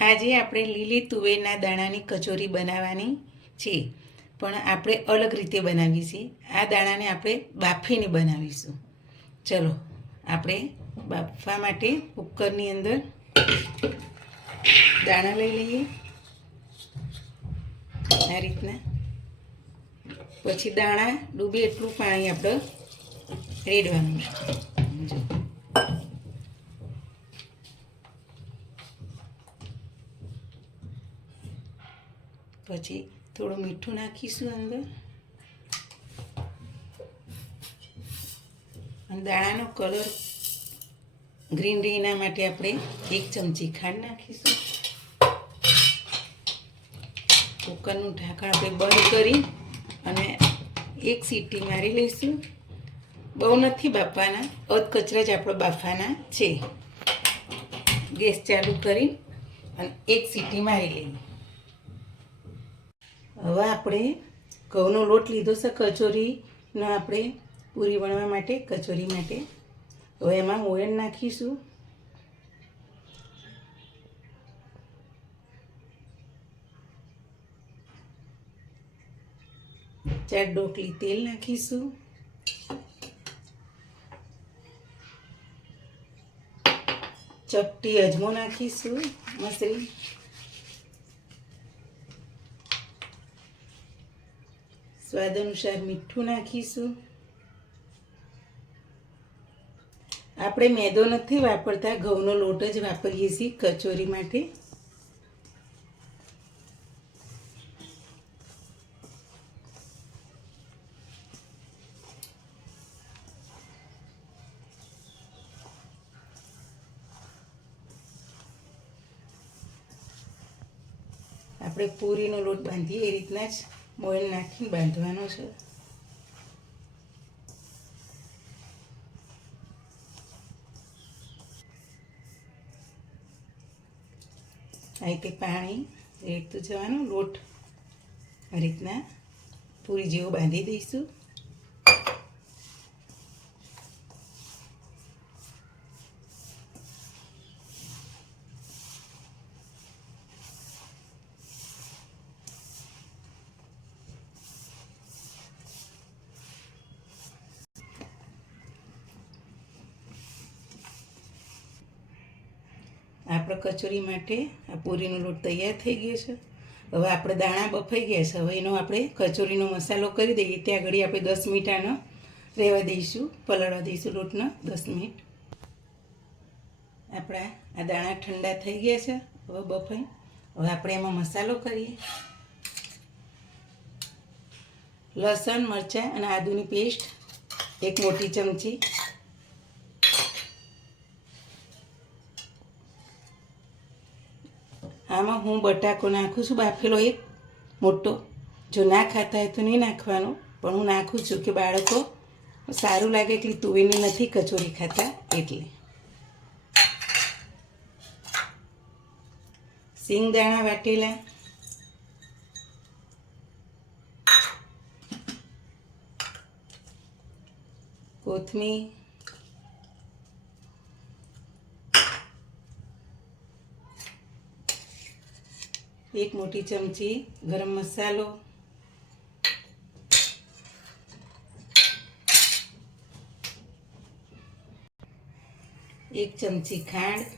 આજે આપણે લીલી તુવેરના દાણાની કચોરી બનાવવાની છે, પણ આપણે અલગ રીતે બનાવીએ છીએ. આ દાણાને આપણે બાફીને બનાવીશું. ચલો આપણે બાફવા માટે કુકરની અંદર દાણા લઈ લઈએ આ રીતના. પછી દાણા ડૂબે એટલું પાણી આપણે રેડવાનું છે. પછી થોડું મીઠું નાખીશું અંદર, અને દાણાનો કલર ગ્રીન રહે એના માટે આપણે 1 ચમચી ખાંડ નાખીશું. કુકરનું ઢાંકણ આપણે બંધ કરી અને 1 સીટી મારી લઈશું. બહુ નથી બાફવાના, અધકચરા જ આપણે બાફવાના છે. ગેસ ચાલુ કરી અને 1 સીટી મારી લઈએ. હવે આપણે ઘઉંનો લોટ લીધો છે કચોરીનો, આપણે પૂરી વણવા માટે, કચોરી માટે. હવે એમાં મોયણ નાખીશું. ચાર ડોકલી તેલ નાખીશું. ચપટી અજમો નાખીશું, મસરી. સ્વાદ અનુસાર મીઠું નાખીશું. આપણે મેદો નથી વાપરતા, ઘઉંનો લોટ જ વાપરીએ છીએ કચોરી માટે. આપણે પૂરીનો લોટ બાંધીએ એ રીતના જ મોયણ નાખીને બાંધવાનો છે. આ રીતે પાણી રેડતું જવાનું. લોટ આ રીતના પૂરી જેવો બાંધી દઈશું. આપણે કચોરી માટે આ પૂરીનો લોટ તૈયાર થઈ ગયો છે. હવે આપણે દાણા બફાઈ ગયા છે. હવે એનો આપણે કચોરીનો મસાલો કરી દઈએ. ત્યાં ઘડી આપણે 10 મિનિટ આનો રહેવા દઈશું, પલાળવા દઈશું લોટનો 10 મિનિટ. આપણા આ દાણા ઠંડા થઈ ગયા છે હવે બફાઈ. હવે આપણે એમાં મસાલો કરીએ. લસણ, મરચાં અને આદુની પેસ્ટ 1 મોટી ચમચી. આમાં હું બટાકો નાખું છું, બાફેલો 1 મોટો. જો ના ખાતા હોય તો નહીં નાખવાનો, પણ હું નાખું છું કે બાળકો સારું લાગે. એટલી તુવેરની નથી કચોરી ખાતા એટલે. સિંગદાણા વાટેલા, કોથમીર, એક મોટી ચમચી ગરમ મસાલો, 1 ચમચી ખાંડ,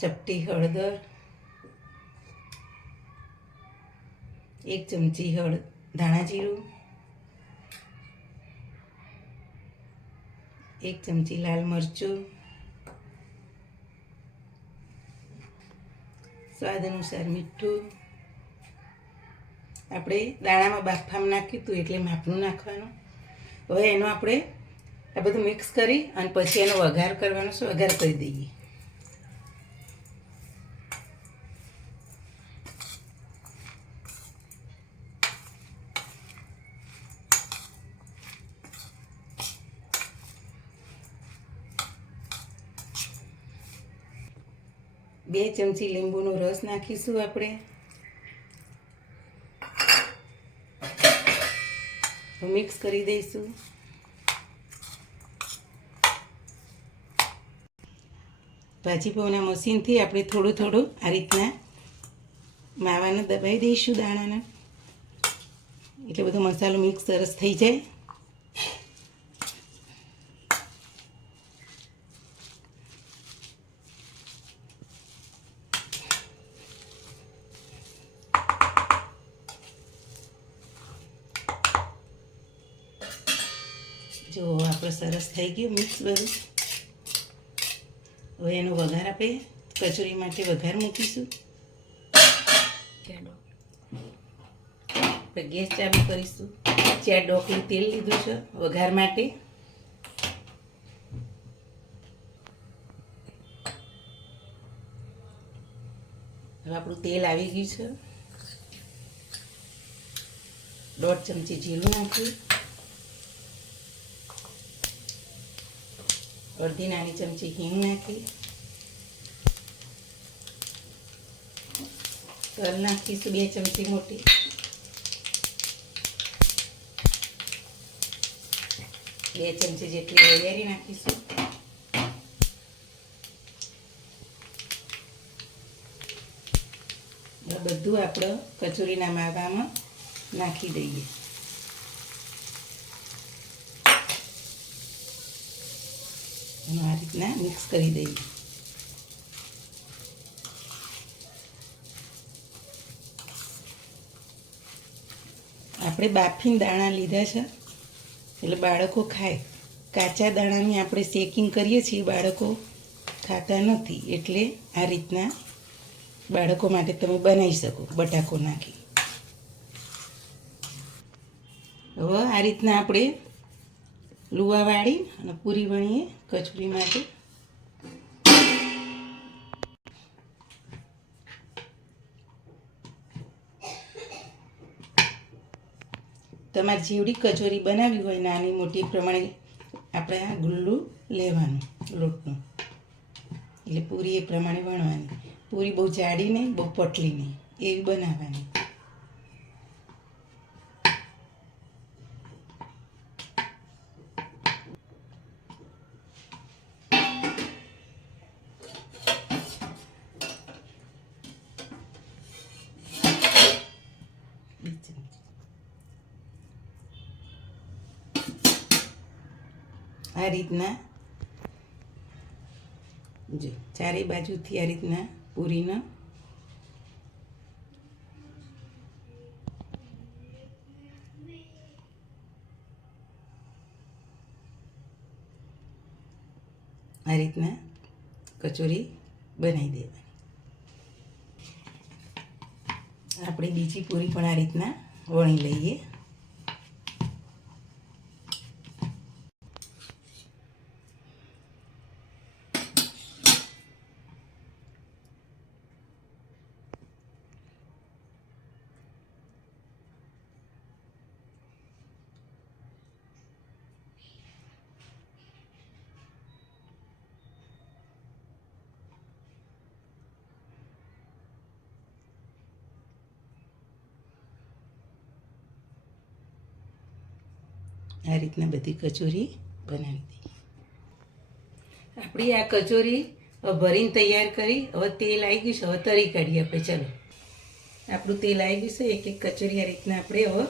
ચપટી હળદર, 1 ચમચી ધાણા જીરું, 1 ચમચી લાલ મરચું, સ્વાદ અનુસાર મીઠું. આપણે દાણામાં બાફામાં નાખ્યું હતું એટલે માપનું નાખવાનું. હવે એનો આપણે આ બધું મિક્સ કરી અને પછી એનો વઘાર કરવાનો છે. વઘાર કરી દઈએ. બે ચમચી લીંબુનો રસ નાખીશું આપણે. મિક્સ કરી દઈશું. ભાજી પૌના મશીનથી આપણે થોડું થોડું આ રીતના માવાને દબાવી દઈશું દાણાને, એટલે બધો મસાલો મિક્સ સરસ થઈ જાય. જો આપણે સરસ થઈ ગયું મિક્સ બધું. હવે એનો વઘાર આપણે કચોરી માટે વઘાર મૂકીશું. આપણે ગેસ ચાલુ કરીશું. 4 ડોકલું તેલ લીધું છે વઘાર માટે. હવે આપણું તેલ આવી ગયું છે. 1.5 ચમચી જીરું નાખ્યું, અડધી નાની ચમચી હિંગ નાખી, તલ નાખીશું 2 ચમચી મોટી, 2 ચમચી જેટલી વરિયાળી નાખીશું. બધું આપણે કચોરીના માવામાં નાખી દઈએ. આ રીતના મિક્સ કરી દઈએ. આપણે બાફીને દાણા લીધા છે એટલે બાળકો ખાય. કાચા દાણાની આપણે શેકિંગ કરીએ છીએ, બાળકો ખાતા નથી, એટલે આ રીતના બાળકો માટે તમે બનાવી શકો બટાકો નાખી. હવે આ રીતના આપણે લુવા વાળી અને પૂરી વણીએ કચોરી માટે. તમારે જેવડી કચોરી બનાવી હોય નાની મોટી પ્રમાણે આપણે આ ગુલ્લું લેવાનું લોટનું, એટલે પૂરી એ પ્રમાણે વણવાની. પૂરી બહુ જાડી નહીં, બહુ પતલી નહીં, એવી બનાવવાની. આ રીતના જો ચારે બાજુથી આ રીતના પૂરીને આ રીતના કચોરી બનાવી દેવાની. આપણે બીજી પૂરી પણ આ રીતના વણી લઈએ. આ રીતના બધી કચોરી બનાવી દઈએ. આપણી આ કચોરી ભરીને તૈયાર કરી. હવે તેલ આવી ગયું છે, હવે તળી કાઢીએ આપણે. ચલો, આપણું તેલ આવી ગયું છે. એક એક કચોરી આ રીતના આપણે હવે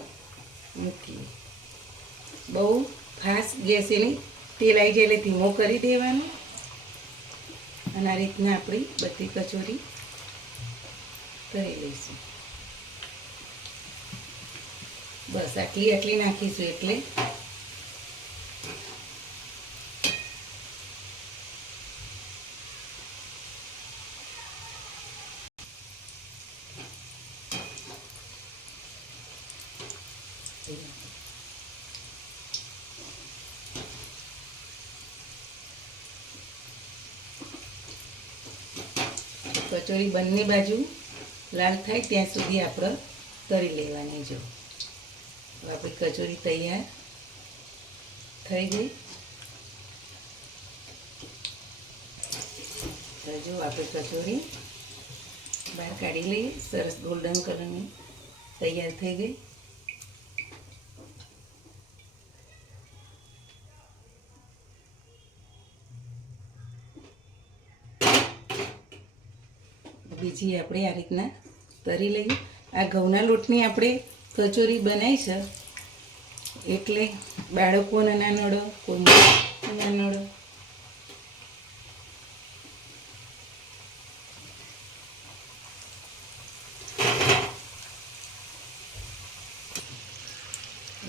મૂકીએ. બહુ ફાસ્ટ ગેસ એની તેલ આવી જાય એટલે ધીમો કરી દેવાનું. અને આ રીતના આપણી બધી કચોરી તળી લઈશું. બસ આટલી નાખીશું એટલે કચોરી બંને બાજુ લાલ થાય ત્યાં સુધી આપણે તળી લેવાની. જો આપણી કચોરી તૈયાર થઈ ગઈ. જો આપણે કચોરી બહાર કાઢી લઈએ. સરસ ગોલ્ડન કલરની તૈયાર થઈ ગઈ. બીજી આપણે આ રીતના તરી લઈએ. આ ઘઉંના લોટની આપણે કચોરી બનાવી છે, એટલે બાળકોને ના નડો, કોઈ ના નડો.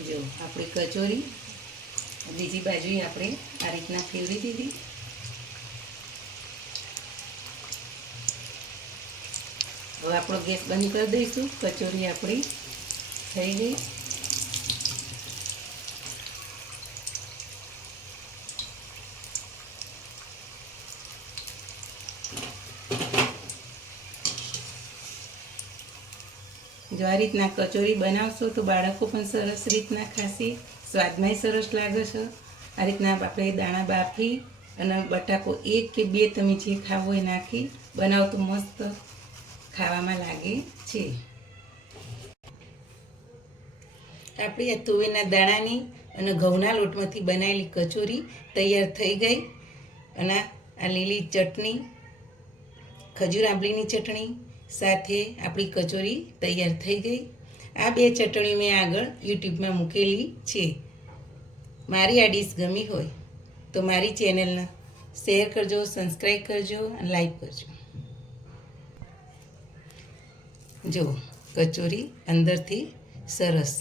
જો આપણી કચોરી બીજી બાજુએ આપણે આ રીતના ફેરવી દીધી. હવે આપણો ગેસ બંધ કરી દઈશું. કચોરી આપણી થઈ ગઈ. જો આ રીતના કચોરી બનાવશો તો બાળકો પણ સરસ રીતના ખાશે, સ્વાદમાંય સરસ લાગે છે. આ રીતના આપણે દાણા બાફી અને બટાકો 1 કે 2 તમે જે ખાવો એ નાખી બનાવો તો મસ્ત ખાવામાં લાગે છે. આપણી આ તુવેરના દાણાની અને ઘઉંના લોટમાંથી બનાવેલી કચોરી તૈયાર થઈ ગઈ. અને આ લીલી ચટણી, ખજૂર આંબલીની ચટણી સાથે આપણી કચોરી તૈયાર થઈ ગઈ. આ 2 ચટણી મેં આગળ યુટ્યુબમાં મૂકેલી છે. મારી આ ડીશ ગમી હોય તો મારી ચેનલને શેર કરજો, સબસ્ક્રાઈબ કરજો અને લાઈક કરજો. જો કચોરી અંદરથી સરસ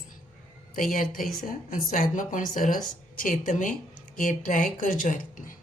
તૈયાર થઈ છે અને સ્વાદમાં પણ સરસ છે. તમે ઘેર ટ્રાય કરજો આ રીતના.